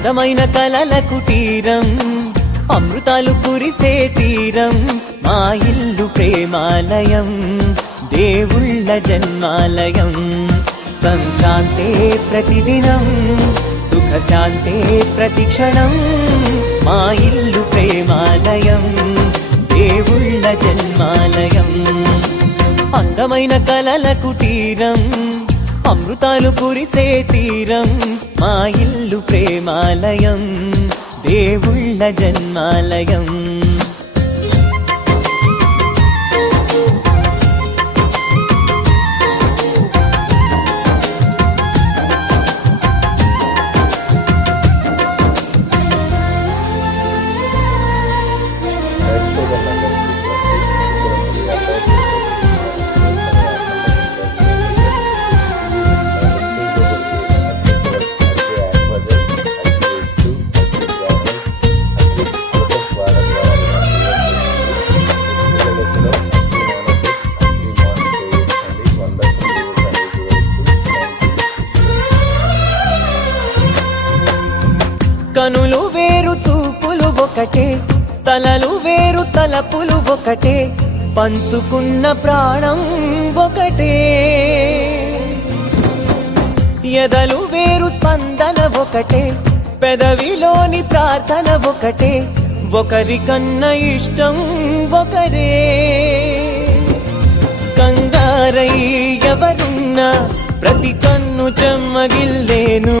అందమైన కలల కుటీరం, అమృతాలు కురిసే తీరం, మా ఇల్లు ప్రేమాలయం, దేవుళ్ళ జన్మాలయం. సంక్రాంతే ప్రతిదినం, సుఖశాంతే ప్రతిక్షణం, మా ఇల్లు ప్రేమాలయం, దేవుళ్ళ జన్మాలయం. అందమైన కలల కుటీరం, అమృతాలు కురిసే తీరం, మా ఇల్లు ప్రేమాలయం, దేవుళ్ళ జన్మాలయం. కనులు వేరు చూపులు ఒకటే, తలలు వేరు తలపులు ఒకటే, పంచుకున్న ప్రాణం ఒకటే. ఎదలు వేరు స్పందన ఒకటే, పెదవిలోని ప్రార్థన ఒకటే, ఒకరికన్నా ఇష్టం ఒకరే. కంగారై ఎవరున్నా ప్రతి కన్ను చెమ్మగిల్లేను.